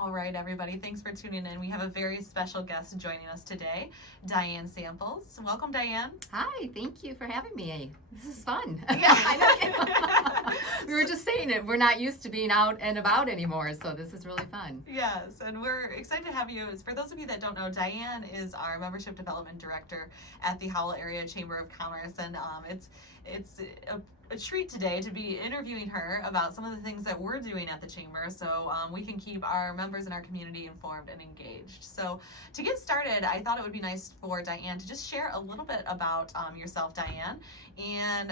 All right, everybody, thanks for tuning in. We have a very special guest joining us today, Dianne Samples. Welcome, Dianne. Hi, thank you for having me. This is fun. Yeah, I know. We were just saying it. We're not used to being out and about anymore, so this is really fun. Yes, and we're excited to have you. For those of you that don't know, Dianne is our Membership Development Director at the Howell Area Chamber of Commerce, and it's a treat today to be interviewing her about some of the things that we're doing at the Chamber, so we can keep our members in our community informed and engaged. So to get started, I thought it would be nice for Dianne to just share a little bit about yourself, Dianne, and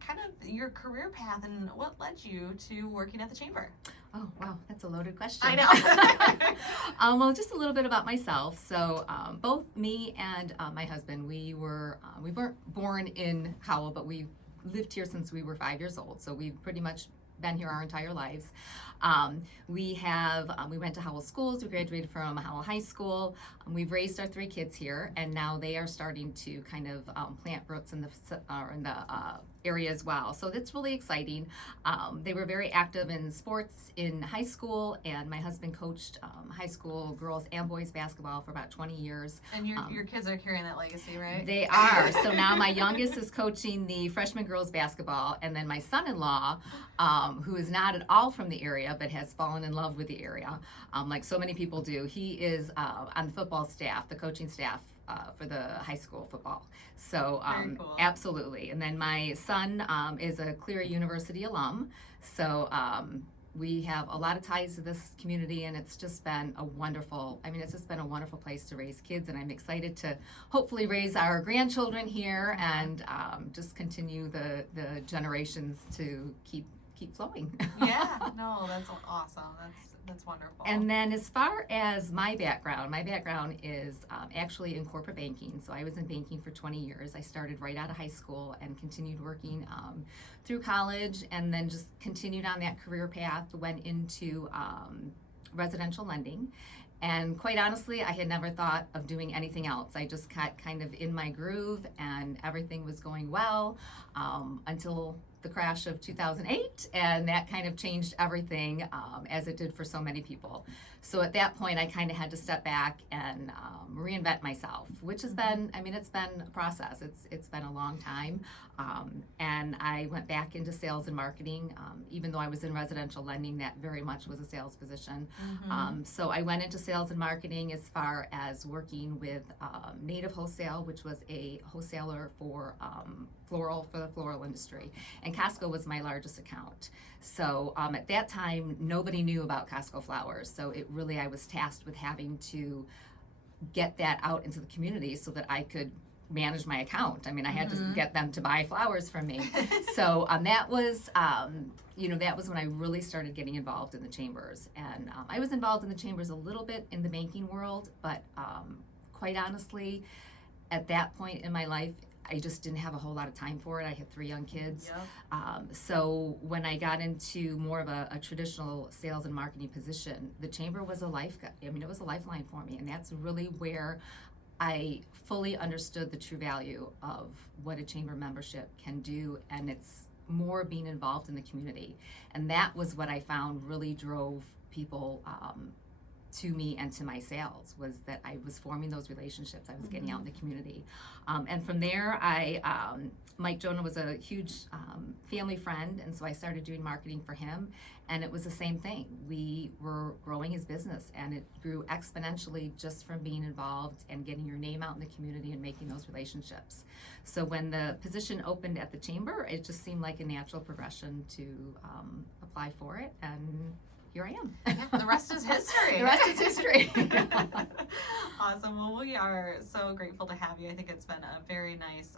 kind of your career path and what led you to working at the Chamber. Oh, wow, that's a loaded question. I know. Well, just a little bit about myself. So both me and my husband, we weren't born in Howell, but we lived here since we were 5 years old. So we've pretty much been here our entire lives. We went to Howell schools. We graduated from Howell High School. We've raised our 3 kids here, and now they are starting to kind of plant roots in the area as well. So that's really exciting. They were very active in sports in high school, and my husband coached high school girls and boys basketball for about 20 years. And your kids are carrying that legacy, right? They are. So now my youngest is coaching the freshman girls basketball, and then my son-in-law, who is not at all from the area but has fallen in love with the area, like so many people do. He is on the football staff, the coaching staff for the high school football. So Very cool. Absolutely. And then my son is a Cleary University alum. So we have a lot of ties to this community, and it's just been a wonderful place to raise kids, and I'm excited to hopefully raise our grandchildren here and just continue the generations to keep flowing. Yeah, no, that's awesome. That's wonderful. And then as far as my background is actually in corporate banking. So I was in banking for 20 years. I started right out of high school and continued working through college, and then just continued on that career path, went into residential lending. And quite honestly, I had never thought of doing anything else. I just got kind of in my groove, and everything was going well until the crash of 2008, and that kind of changed everything, as it did for so many people. So at that point, I kind of had to step back and reinvent myself, which has been, it's been a process. It's been a long time, and I went back into sales and marketing. Even though I was in residential lending, that very much was a sales position. So I went into sales and marketing as far as working with Native Wholesale, which was a wholesaler for the floral industry, and Costco was my largest account. So at that time, nobody knew about Costco flowers, so I was tasked with having to get that out into the community so that I could manage my account. I had to get them to buy flowers from me. So that was when I really started getting involved in the chambers, and I was involved in the chambers a little bit in the banking world, but quite honestly, at that point in my life, I just didn't have a whole lot of time for it. I had 3 young kids. Yep. So when I got into more of a traditional sales and marketing position, the chamber was it was a lifeline for me. And that's really where I fully understood the true value of what a chamber membership can do. And it's more being involved in the community. And that was what I found really drove people to me and to my sales, was that I was forming those relationships. I was getting out in the community. And from there, Mike Jonah was a huge family friend, and so I started doing marketing for him, and it was the same thing. We were growing his business, and it grew exponentially just from being involved and getting your name out in the community and making those relationships. So when the position opened at the chamber, it just seemed like a natural progression to apply for it, and here I am. Yeah, the rest is history. The rest is history. Awesome. Well, we are so grateful to have you. I think it's been a very nice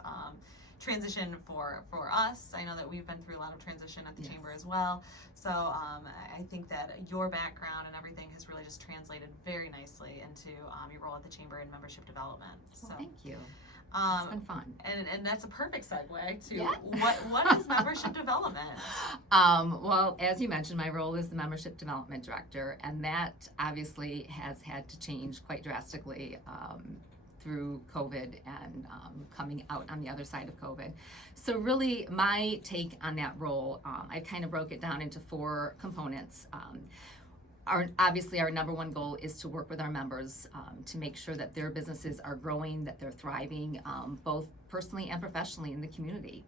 transition for us. I know that we've been through a lot of transition at the Yes. chamber as well. So I think that your background and everything has really just translated very nicely into your role at the chamber in membership development. Well, So thank you. It's been fun. And that's a perfect segue to Yeah. what is membership development? Well, as you mentioned, my role is the membership development director, and that obviously has had to change quite drastically through COVID and coming out on the other side of COVID. So really, my take on that role, I kind of broke it down into 4 components. obviously our number one goal is to work with our members to make sure that their businesses are growing, that they're thriving, both personally and professionally in the community.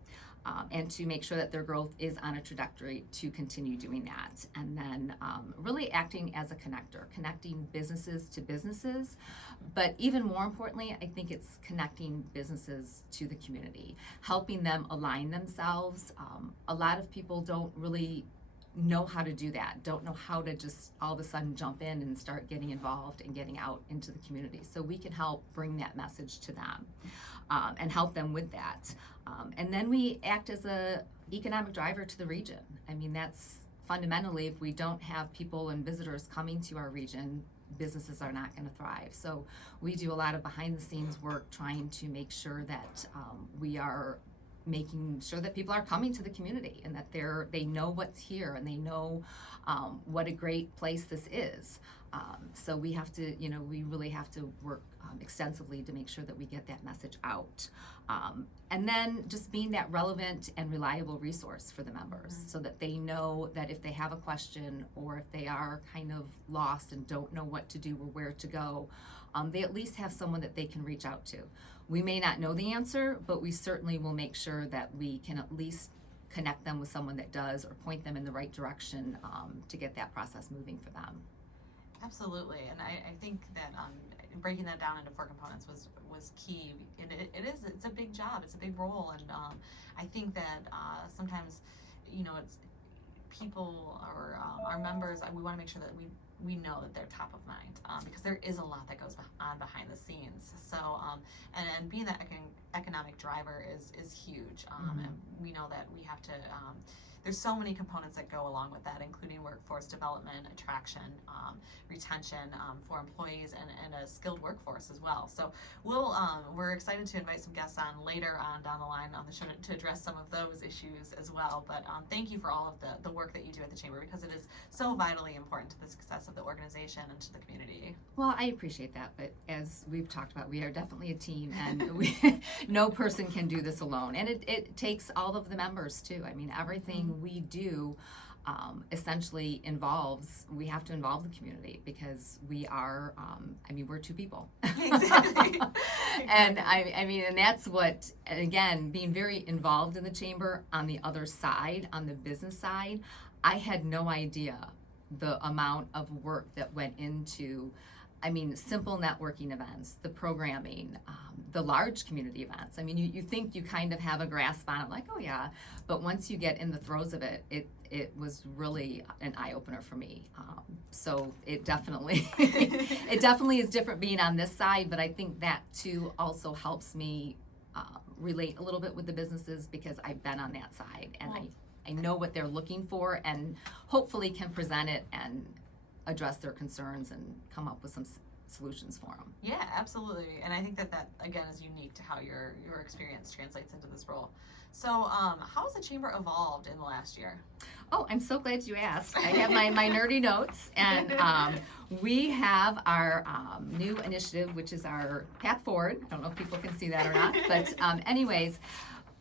And to make sure that their growth is on a trajectory to continue doing that. And then really acting as a connector, connecting businesses to businesses. But even more importantly, I think it's connecting businesses to the community, helping them align themselves. A lot of people don't really know how to do that, don't know how to just all of a sudden jump in and start getting involved and getting out into the community. So we can help bring that message to them and help them with that. And then we act as a economic driver to the region. I mean, that's fundamentally, if we don't have people and visitors coming to our region, businesses are not going to thrive. So we do a lot of behind the scenes work trying to make sure that we are making sure that people are coming to the community and that they know what's here and they know what a great place this is. So we have to, we really have to work extensively to make sure that we get that message out. And then just being that relevant and reliable resource for the members so that they know that if they have a question or if they are kind of lost and don't know what to do or where to go, they at least have someone that they can reach out to. We may not know the answer, but we certainly will make sure that we can at least connect them with someone that does or point them in the right direction to get that process moving for them. Absolutely, and I think that breaking that down into 4 components was key. It's a big job, it's a big role, and I think that sometimes, it's people or our members. We want to make sure that we know that they're top of mind because there is a lot that goes on behind the scenes. So and being that economic driver is huge, and we know that we have to. There's so many components that go along with that, including workforce development, attraction, retention for employees, and a skilled workforce as well. So we're excited to invite some guests on later on down the line on the show to address some of those issues as well. But thank you for all of the work that you do at the Chamber, because it is so vitally important to the success of the organization and to the community. Well, I appreciate that, but as we've talked about, we are definitely a team, and no person can do this alone. And it takes all of the members too. I mean, everything we do essentially we have to involve the community, because we are, we're 2 people. Exactly. And and that's what, again, being very involved in the Chamber on the other side, on the business side, I had no idea the amount of work that went into simple networking events, the programming, the large community events. You think you kind of have a grasp on it, like, oh yeah, but once you get in the throes of it, it was really an eye-opener for me. So it definitely is different being on this side, but I think that too also helps me relate a little bit with the businesses, because I've been on that side, and I know what they're looking for, and hopefully can present it and address their concerns and come up with some solutions for them. Yeah, absolutely. And I think that again is unique to how your experience translates into this role. So how has the Chamber evolved in the last year? Oh, I'm so glad you asked. I have my nerdy notes, and we have our new initiative, which is our Path Forward. I don't know if people can see that or not, but anyways,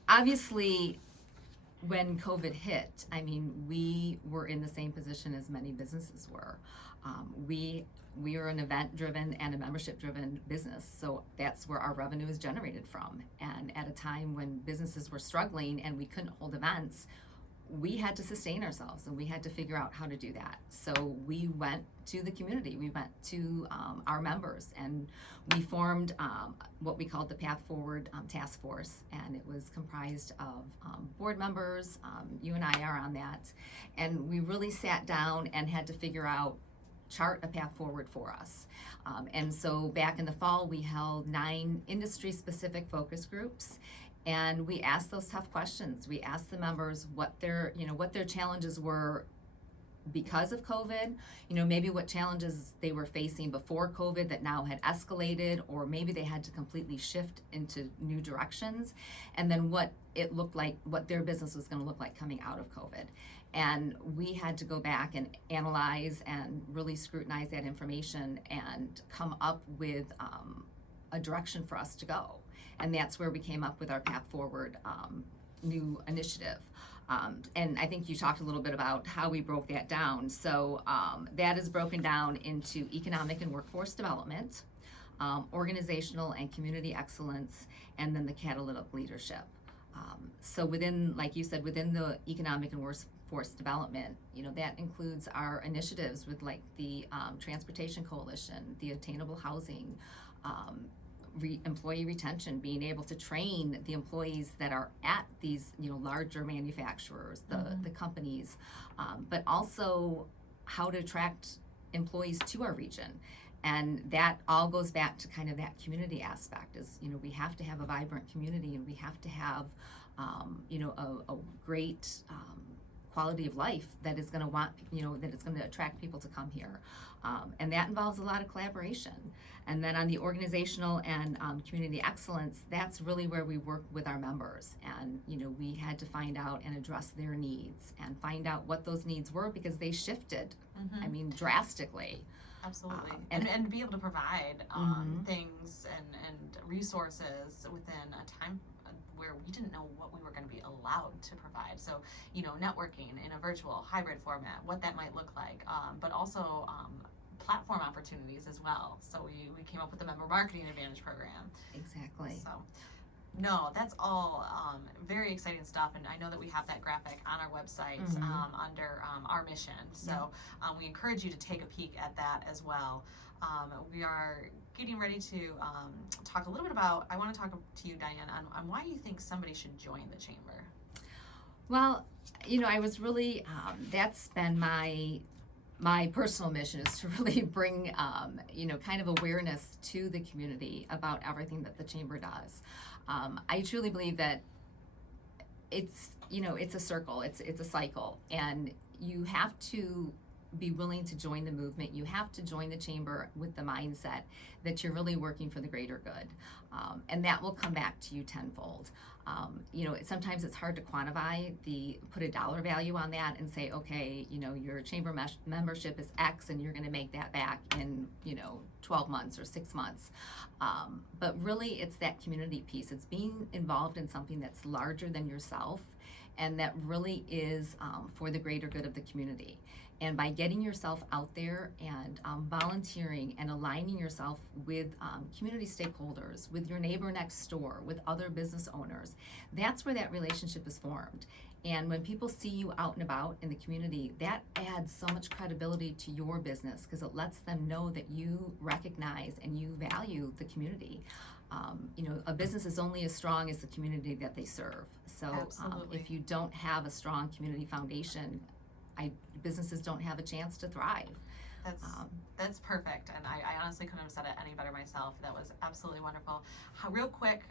obviously, when COVID hit, we were in the same position as many businesses were. We are an event-driven and a membership-driven business, so that's where our revenue is generated from. And at a time when businesses were struggling and we couldn't hold events, we had to sustain ourselves, and we had to figure out how to do that. So we went to the community, we went to our members, and we formed what we called the Path Forward Task Force, and it was comprised of board members. You and I are on that, and we really sat down and had to figure out, chart a path forward for us. And so back in the fall, we held 9 industry-specific focus groups, and we asked those tough questions. We asked the members what their challenges were because of COVID, maybe what challenges they were facing before COVID that now had escalated, or maybe they had to completely shift into new directions, and then what it looked like, what their business was going to look like coming out of COVID. And we had to go back and analyze and really scrutinize that information and come up with a direction for us to go. And that's where we came up with our Path Forward new initiative. And I think you talked a little bit about how we broke that down. So that is broken down into economic and workforce development, organizational and community excellence, and then the catalytic leadership. So within, like you said, within the economic and workforce development, that includes our initiatives with like the Transportation Coalition, the Attainable Housing, employee retention, being able to train the employees that are at these larger manufacturers, the companies, but also how to attract employees to our region. And that all goes back to kind of that community aspect is, we have to have a vibrant community, and we have to have a great quality of life that is going to that it's going to attract people to come here. And that involves a lot of collaboration. And then on the organizational and community excellence, that's really where we work with our members. And, we had to find out and address their needs and find out what those needs were, because they shifted, drastically. Absolutely. And be able to provide things and resources within a time where we didn't know what we were going to be allowed to provide. So, networking in a virtual hybrid format, what that might look like, but also platform opportunities as well. So we came up with the Member Marketing Advantage program. Exactly. So, no, that's all very exciting stuff, and I know that we have that graphic on our website under our mission. So we encourage you to take a peek at that as well. We are getting ready to talk a little bit about, I want to talk to you, Dianne, on why you think somebody should join the Chamber. Well, I was really, that's been my personal mission, is to really bring, kind of awareness to the community about everything that the Chamber does. I truly believe that it's a circle, it's a cycle, and you have to be willing to join the movement. You have to join the Chamber with the mindset that you're really working for the greater good, and that will come back to you tenfold. Sometimes it's hard to quantify, put a dollar value on that and say, okay, your Chamber membership is X and you're going to make that back in 12 months or 6 months. But really, it's that community piece. It's being involved in something that's larger than yourself, and that really is for the greater good of the community. And by getting yourself out there and volunteering and aligning yourself with community stakeholders, with your neighbor next door, with other business owners, that's where that relationship is formed. And when people see you out and about in the community, that adds so much credibility to your business, because it lets them know that you recognize and you value the community. A business is only as strong as the community that they serve. So if you don't have a strong community foundation, businesses don't have a chance to thrive. That's perfect, and I honestly couldn't have said it any better myself. That was absolutely wonderful. Real quick,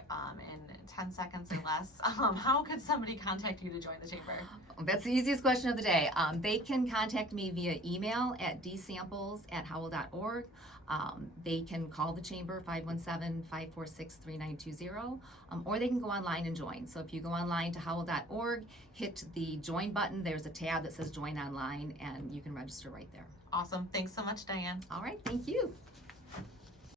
in 10 seconds or less, how could somebody contact you to join the Chamber? That's the easiest question of the day. They can contact me via email at dsamples@howell.org. They can call the Chamber, 517-546-3920, or they can go online and join. So if you go online to howell.org, hit the join button, there's a tab that says join online, and you can register right there. Awesome. Thanks so much, Dianne. All right, thank you.